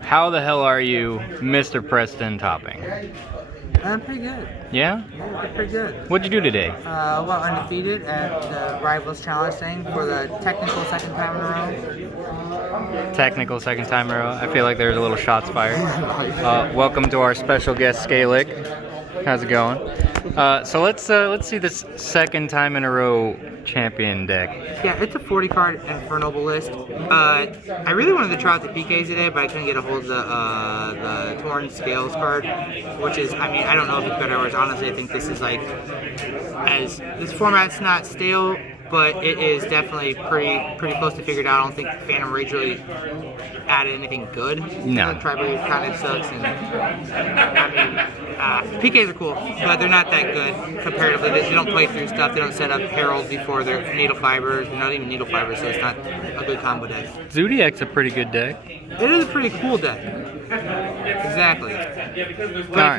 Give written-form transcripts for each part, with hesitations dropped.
How the hell are you, Mr. Preston Topping? I'm pretty good. Yeah? Yeah, pretty good. What'd you do today? Well, undefeated at the Rivals Challenge thing for the technical second time in a row. Technical second time in a row. I feel like there's a little shots fired. Welcome to our special guest, Scalic. How's it going? So let's see this second time in a row champion deck. Yeah, it's a 40 card Infernoble list. I really wanted to try out the PKs today, but I couldn't get a hold of the Torn Scales card, which is, I mean, I don't know if it's better or worse. Honestly, I think this is like, as this format's not stale, but it is definitely pretty close to figured out. I don't think Phantom Rage really added anything good. No. Tri-Blade kind of sucks, and I mean, PKs are cool, but they're not that good comparatively. They don't play through stuff. They don't set up Herald before their Needle Fibers. They're not even Needle Fibers, so it's not a good combo deck. Zodiac's a pretty good deck. It is a pretty cool deck. Exactly. But if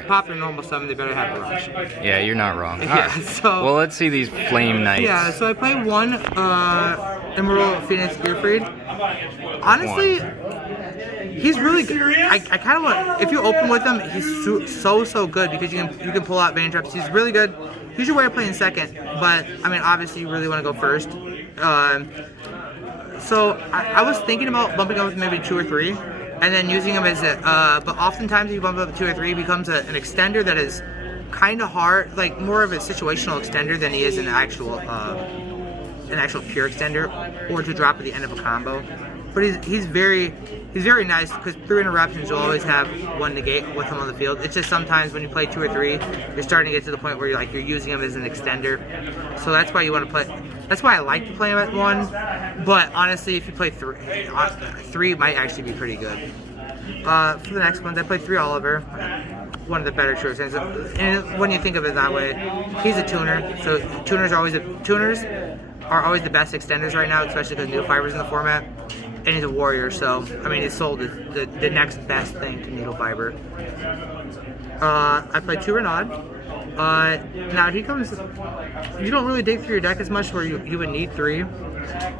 you pop your normal summon, they better have a rush. Yeah, you're not wrong. Yeah, Right. so... Well, let's see these Flame Knights. Yeah, so I play one Emerald Phoenix Gearfried. Honestly, he's really good. I kind of want, if you open with him, he's so good because you can pull out Bane Traps. He's really good. He's your way of playing second, but I mean, obviously you really want to go first. So I was thinking about bumping up with maybe 2 or 3, and then using him as a, but oftentimes if you bump up to 2 or 3, he becomes an extender that is kind of hard, like more of a situational extender than he is an actual pure extender, or to drop at the end of a combo. But he's very nice because through interruptions you'll always have one negate with him on the field. It's just sometimes when you play 2 or 3, you're starting to get to the point where you're using him as an extender. So that's why you want to play. That's why I like to play him at 1. But honestly, if you play 3 might actually be pretty good. For the next ones, I played 3 Oliver. One of the better true extenders. And when you think of it that way, he's a tuner. So tuners are always the best extenders right now, especially because Needle Fiber's in the format. And he's a warrior, so I mean, he's sold as the next best thing to Needle Fiber. I played 2 Renaud. Now he comes. You don't really dig through your deck as much, where you would need 3,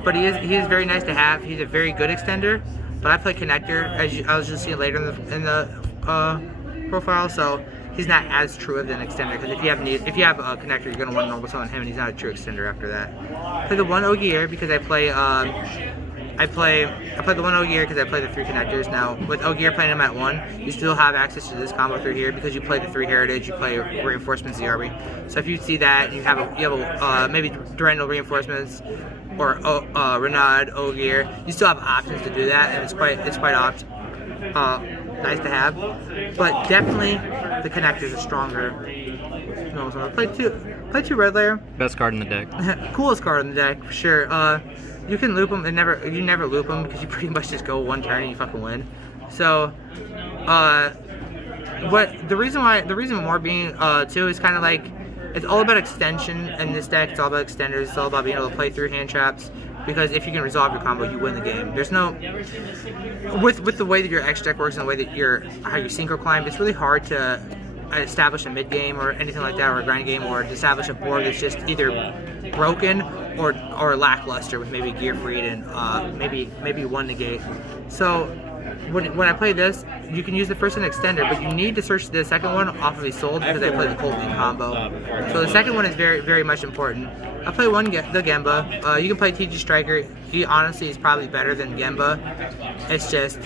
but he is very nice to have. He's a very good extender. But I play Connector, as I was just seeing later in the profile, so he's not as true of an extender. Because if you have a Connector, you're gonna want to normal summon him, and he's not a true extender after that. I play the 1 Ogier because I play the 1 Ogier because I play the 3 connectors. Now, with Ogier playing him at 1, you still have access to this combo through here because you play the 3 Heritage, you play Reinforcements ZRB. So if you see that, you have maybe Durandal Reinforcements or Renaud, Ogier, you still have options to do that, and it's quite nice to have. But definitely, the connectors are stronger. No, so I played 2 Red Layer. Best card in the deck. Coolest card in the deck, for sure. You can loop them, and you never loop them because you pretty much just go 1 turn and you fucking win. So, the reason more being 2 is kind of like, it's all about extension in this deck. It's all about extenders. It's all about being able to play through hand traps, because if you can resolve your combo, you win the game. There's no, with the way that your X deck works and the way that how you synchro climb, it's really hard to establish a mid game or anything like that, or a grind game, or to establish a board that's just either broken or lackluster with maybe Gearfried and maybe 1 negate. So when I play this, you can use the first one extender, but you need to search the second one off of his sold because I play the Cold Beam combo. So the second one is very much important. I play the Gemba. You can play TG Striker. He honestly is probably better than Gemba. It's just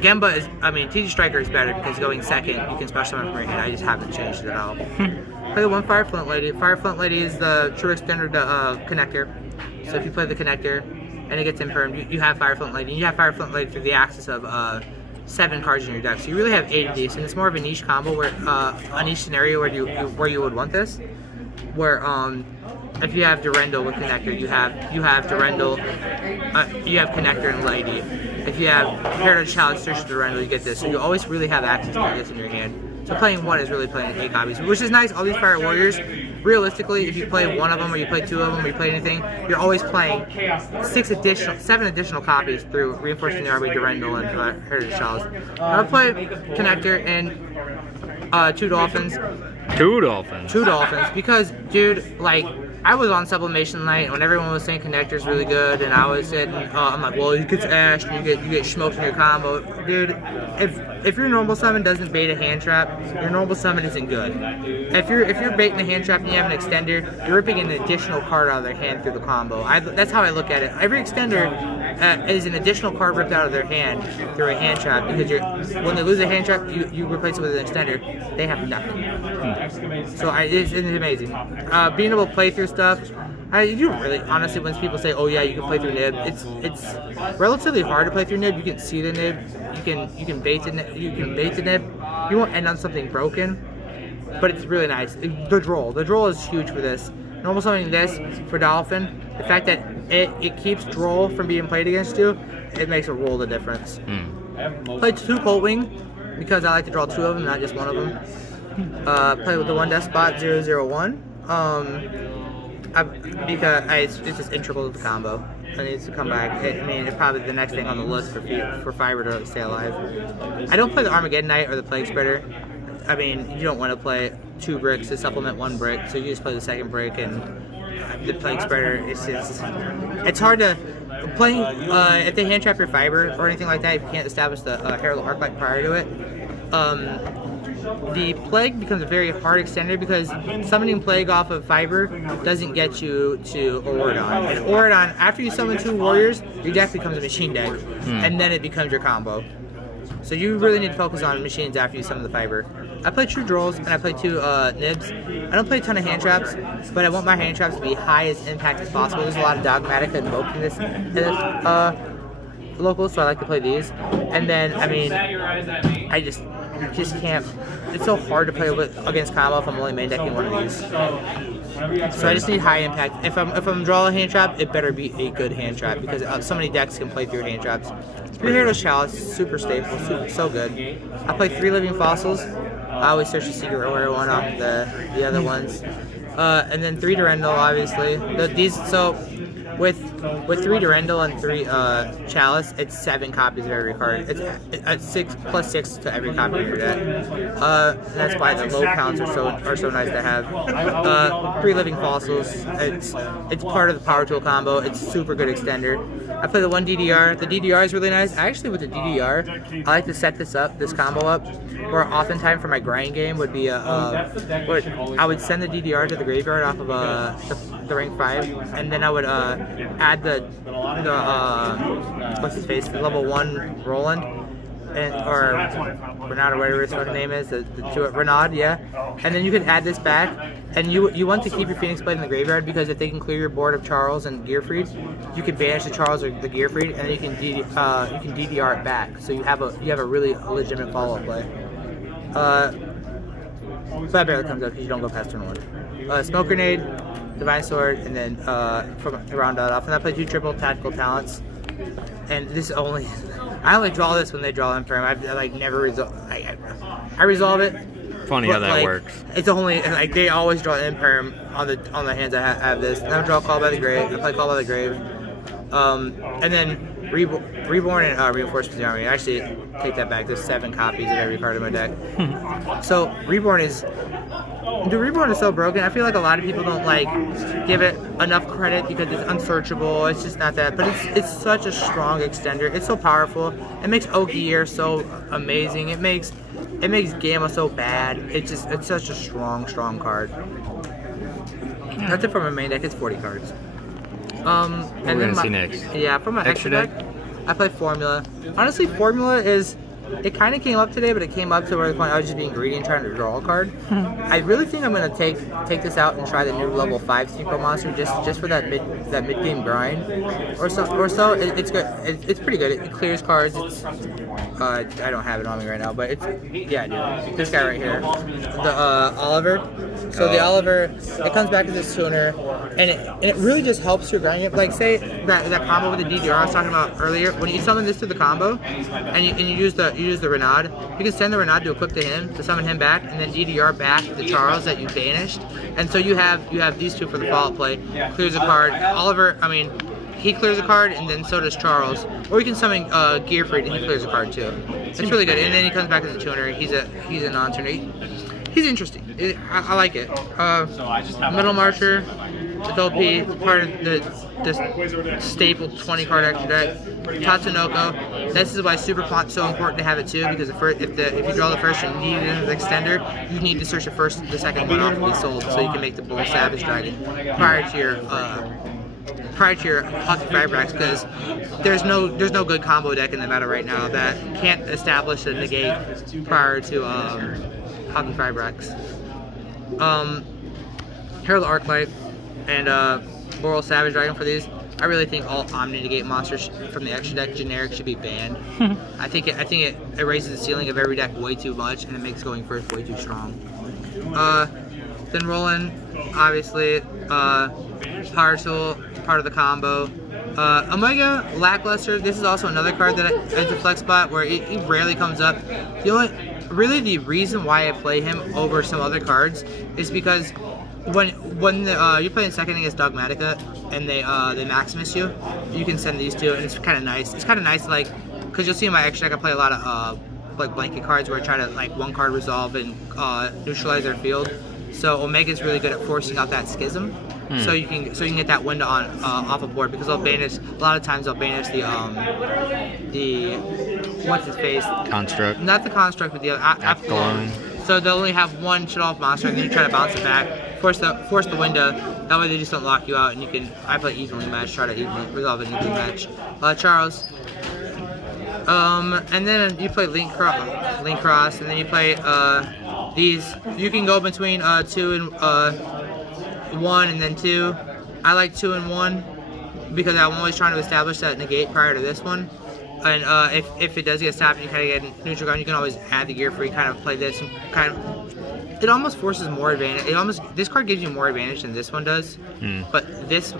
Gemba is, I mean, TG Striker is better because going second, you can special summon from your hand. I just haven't changed it at all. Play the 1 Fire Flint Lady. Fire Flint Lady is the true extender connector. So if you play the connector and it gets impermed, you have Fire Flint Lady. You have Fire Flint Lady through the axis of 7 cards in your deck. So you really have 8 of these, and it's more of a niche combo, where a niche scenario where you would want this. Where if you have Durandal with connector, you have Durandal, you have connector and Lady. If you have Heritage Challenge, search Durandal, you get this. So you always really have access to this in your hand. So playing 1 is really playing 8 copies, which is nice. All these Fire Warriors, realistically, if you play 1 of them, or you play 2 of them, or you play anything, you're always playing 7 additional copies through Reinforcing the Army, Durandal, and Heritage Challenge. I play Connector and 2 Dolphins. 2 Dolphins? 2 Dolphins, because, dude, like, I was on sublimation night when everyone was saying connector's really good, and I was saying, I'm like, well, you get ashed, you get smoked in your combo, dude. If your normal summon doesn't bait a hand trap, your normal summon isn't good. If you're baiting a hand trap and you have an extender, you're ripping an additional card out of their hand through the combo. That's how I look at it. Every extender is an additional card ripped out of their hand through a hand trap, because when they lose a hand trap, you replace it with an extender. They have nothing. So it's amazing. Being able to play through stuff. You really, honestly, when people say, "Oh yeah, you can play through nib," it's relatively hard to play through nib. You can see the nib, you can bait the nib, You won't end on something broken, but it's really nice. The droll is huge for this. Normal summoning this for Dolphin, the fact that it keeps droll from being played against you, it makes a world of difference. Played 2 Colt Wing because I like to draw 2 of them, not just 1 of them. Play with the 1 death spot 001. Because it's just integral to the combo. It needs to come back. I mean, it's probably the next thing on the list for Fiber to stay alive. I don't play the Armageddon Knight or the Plague Spreader. I mean, you don't want to play 2 bricks to supplement 1 brick, so you just play the 2nd brick, and the Plague Spreader it's hard to playing if they hand trap your Fiber or anything like that. If you can't establish the Herald Arclight prior to it. The Plague becomes a very hard extender because summoning Plague off of Fiber doesn't get you to Auradon. And Auradon, after you summon 2 warriors, your deck becomes a machine deck, and then it becomes your combo. So you really need to focus on machines after you summon the Fiber. I play 2 Drolls and I play 2 Nibs. I don't play a ton of hand traps, but I want my hand traps to be high as impact as possible. There's a lot of Dogmatic invoked in this local, so I like to play these. And then, I mean, I just can't. It's so hard to play against combo if I'm only main decking 1 of these. So I just need high impact. If I'm drawing a hand trap, it better be a good hand trap, because so many decks can play through hand traps. 3 Herald's Chalice, super stable, so good. I play 3 Living Fossils. I always search the secret rare one off the other ones. And then 3 Durendal, obviously. With 3 Durendal and 3 Chalice, it's 7 copies of every card. It's 6 plus 6 to every copy of your deck. That's why the low counts are so nice to have. 3 Living Fossils. It's part of the Power Tool combo. It's super good extender. I play the 1 DDR. The DDR is really nice. Actually, with the DDR, I like to set this combo up, where oftentimes for my grind game would be I would send the DDR to the graveyard off of the rank 5, and then I would add the what's his face, the level 1 Roland, or Renaud, or whatever his fucking name is, Renaud, yeah. And then you can add this back, and you want to keep your Phoenix Blade in the graveyard, because if they can clear your board of Charles and Gearfried, you can banish the Charles or the Gearfried, and then you can DDR it back, so you have a really legitimate follow-up play. But that barely comes up because you don't go past turn 1. Smoke Grenade, Divine Sword, and then to round that off. And I play 2 triple tactical talents. And this only, I only draw this when they draw Imperm. I like never resolve. I resolve it. Funny how that works. It's only like they always draw Imperm on the hands I have this. And I draw Call by the Grave. I play Call by the Grave. And then Reborn and Reinforcements of the Army. Actually, take that back. There's 7 copies of every card in my deck. So Reborn is so broken. I feel like a lot of people don't give it enough credit because it's unsearchable. It's just not that. But it's such a strong extender. It's so powerful. It makes Ogier so amazing. It makes Gamma so bad. It's such a strong card. That's it for my main deck. It's 40 cards. We're gonna see next. Yeah, for my extra deck, I play Formula. Honestly, Formula it kind of came up today, but it came up to where the point I was just being greedy and trying to draw a card. I really think I'm gonna take this out and try the new level 5 Synchro Monster just for that mid game grind or so. It's good. It's pretty good. It clears cards. I don't have it on me right now, but dude. This guy right here, the Oliver. So the Oliver, it comes back as a tuner, and it really just helps your grind. Like say that combo with the DDR I was talking about earlier. When you summon this to the combo, and you use the Renaud, you can send the Renaud to equip to him to summon him back, and then DDR back the Charles that you banished, and so you have these 2 for the follow-up play. Clears a card. Oliver, I mean, he clears a card, and then so does Charles. Or you can summon Gearfried, and he clears a card too. It's really good. And then he comes back as a tuner. He's a non-tuner. He's interesting. I like it. Metal Marcher. It's OP, part of the staple 20 card extra deck. Tatsunoko. This is why Super Font's so important to have it too, because if you draw the first and you need it in the extender, you need to search the second one off to be sold, so you can make the Bull Savage Dragon prior to your Hockey Fibrax, because there's no good combo deck in the meta right now that can't establish a negate prior to Hockey Fibrax. Herald Arclight and Boral Savage Dragon for these. I really think all Omni Negate monsters from the extra deck generic should be banned. I think it raises the ceiling of every deck way too much, and it makes going first way too strong. Then Roland, obviously, Power Tool, part of the combo. Omega Lackluster. This is also another card that is a flex spot where he rarely comes up. Really the reason why I play him over some other cards is because when you're playing second against Dogmatica and they Maximus you can send these two, and it's kind of nice. It's kind of nice, like, because you'll see in my extra deck I play a lot of like blanket cards where I try to like one card resolve and neutralize their field. So Omega's really good at forcing out that schism. So you can get that window on off a board, because they'll banish, a lot of times they'll banish the what's his face? Construct. Not the construct, but the other Apollo. So they'll only have one shut off monster, and then you try to bounce it back, force the window. That way they just don't lock you out, and you can. I play evenly match, try to evenly resolve an evenly match. Charles. And then you play Link Cross, and then you play these. You can go between 2 and 1, and then 2. I like 2 and 1 because I'm always trying to establish that negate prior to this one. And if it does get stopped and you kind of get neutral ground, you can always add the gear free, kind of play this and kind of. It almost forces more advantage. This card gives you more advantage than this one does. But this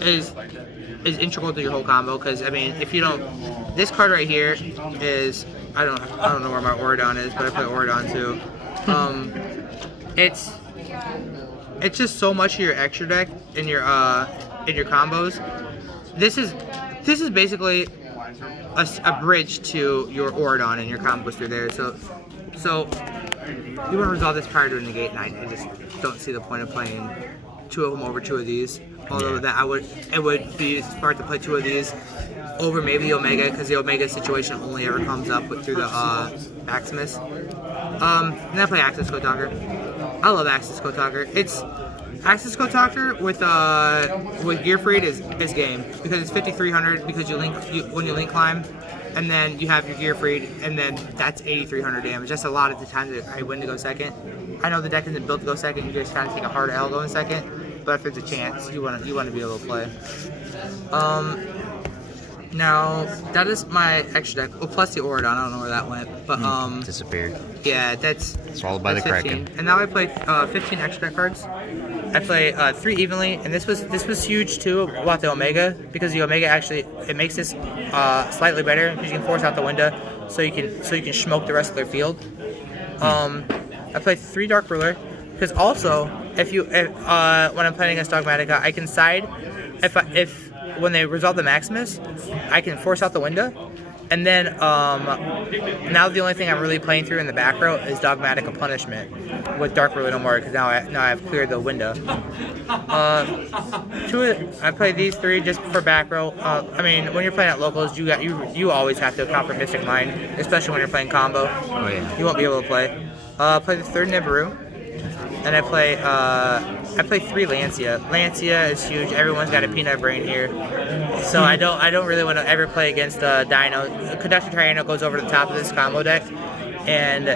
is integral to your whole combo, because I mean, if you don't, this card right here is I don't know where my Oridon is, but I play Oridon too. It's just so much of your extra deck in your combos. This is basically a bridge to your Oridon and your combos through there. So you want to resolve this prior to a negate, and I just don't see the point of playing 2 of them over 2 of these. Although it would be smart to play 2 of these over maybe the Omega, because the Omega situation only ever comes up through the Maximus. And then I play Axis Code Talker. I love Axis Code Talker. It's Axis Code Talker with Gear Freed is game, because it's 5300 because when you link climb, and then you have your Gear Freed, and then that's 8300 damage. That's a lot of the times that I win to go second. I know the deck isn't built to go second. You just kind of take a hard L going second, but if there's a chance, you want to be able to play. Now that is my extra deck. Well, plus the Oridon, I don't know where that went, but disappeared. Yeah, that's swallowed by the 15. Kraken. And now I play 15 extra deck cards. I play 3 evenly, and this was huge too about the Omega, because the Omega actually it makes this slightly better, because you can force out the window, so you can smoke the rest of their field. I play 3 Dark Ruler, because also if when I'm playing against Dogmatica, I can side if when they resolve the Maximus, I can force out the window, and then now the only thing I'm really playing through in the back row is Dogmatica Punishment with Dark Ruler no more, because now I've cleared the window. I play these 3 just for back row. I mean, when you're playing at locals, you always have to account for Mystic Mind, especially when you're playing combo. Oh yeah. You won't be able to play. Play the 3rd Nibiru, and I play 3 Lancia. Lancia is huge. Everyone's got a peanut brain here, so I don't really want to ever play against Dino. Conductor Triano goes over the top of this combo deck, and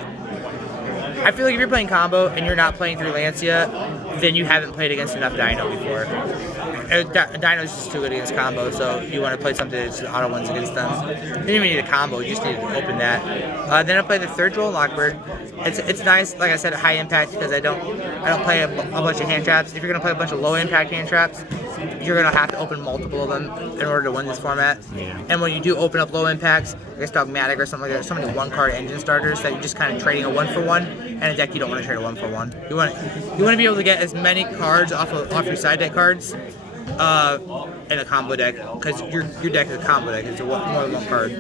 I feel like if you're playing combo and you're not playing through Lancia, then you haven't played against enough Dino before. Dino's just too good against combo, so you want to play something that's auto wins against them. You don't even need a combo, you just need to open that. Then I play the 3rd Droll Lockbird. It's nice, like I said, high impact, because I don't play a bunch of hand traps. If you're gonna play a bunch of low impact hand traps, you're gonna have to open multiple of them in order to win this format. Yeah. And when you do open up low impacts, I guess Dogmatic or something like that, there's so many 1-card engine starters that you're just kind of trading a 1-for-1, and a deck you don't want to trade a 1-for-1. You want to be able to get as many cards off your side deck cards in a combo deck, because your deck is a combo deck. It's more than 1 card.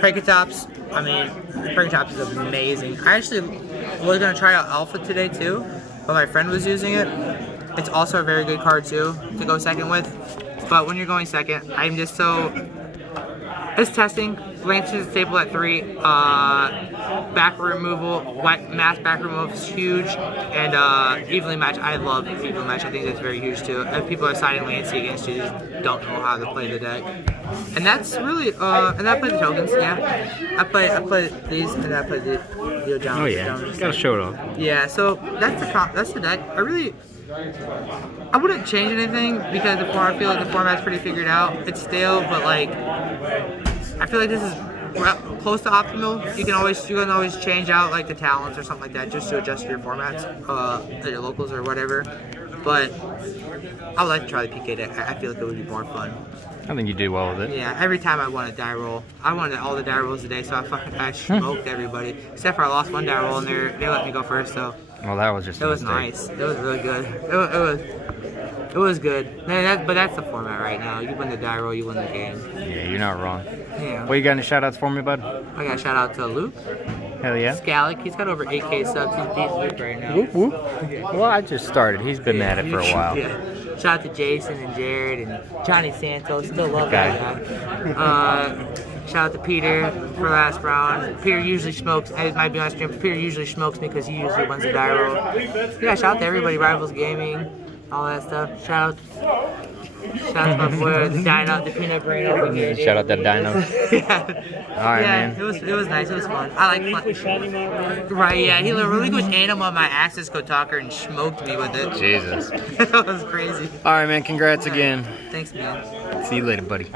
Prankotops. I mean, Prankotops is amazing. I actually was gonna try out Alpha today too, but my friend was using it. It's also a very good card too to go second with. But when you're going second, I'm just so... It's testing. Lance is stable at 3. Back removal, mass back removal is huge. And evenly match, I love evenly match. I think that's very huge too. If people are siding Lancey against you, just don't know how to play the deck. And that's really, and I play the tokens, yeah. I play these, and I play the Jones. Oh yeah, gotta show it off. Yeah, so that's the deck. I wouldn't change anything because I feel like the format's pretty figured out. It's stale, but like I feel like this is close to optimal. You can always change out like the talents or something like that just to adjust your formats, your locals or whatever. But I would like to try the PK deck. I feel like it would be more fun. I think you do well with it. Yeah, every time I won a die roll, I wanted all the die rolls today, so I smoked everybody. Except for I lost one die roll and they let me go first, so. Well, that was just. It was nice. It was really good. It was good. But that's the format right now. You win the die roll, you win the game. Yeah, you're not wrong. Yeah. Well, you got any shout outs for me, bud? I got a shout out to Luke. Hell yeah. Scallic, he's got over 8K subs. He's beat Luke right now. Whoop, whoop. Well, I just started. He's been at it for a while. Yeah. Shout out to Jason and Jared and Johnny Santos. Still love that guy. Shout out to Peter for last round. Peter usually smokes. It might be on stream. Peter usually smokes me because he usually wins the die roll. Yeah, shout out to everybody. Rivals Gaming, all that stuff. Shout out to my boy, the Dino, the Peanut Brain. Shout out that Dino. Yeah. All right, yeah, man. It was nice. It was fun. I like fun. Right, yeah. He relinquished Animal on my Access Code Talker and smoked me with it. Jesus. That was crazy. All right, man. Congrats again. Thanks, man. See you later, buddy.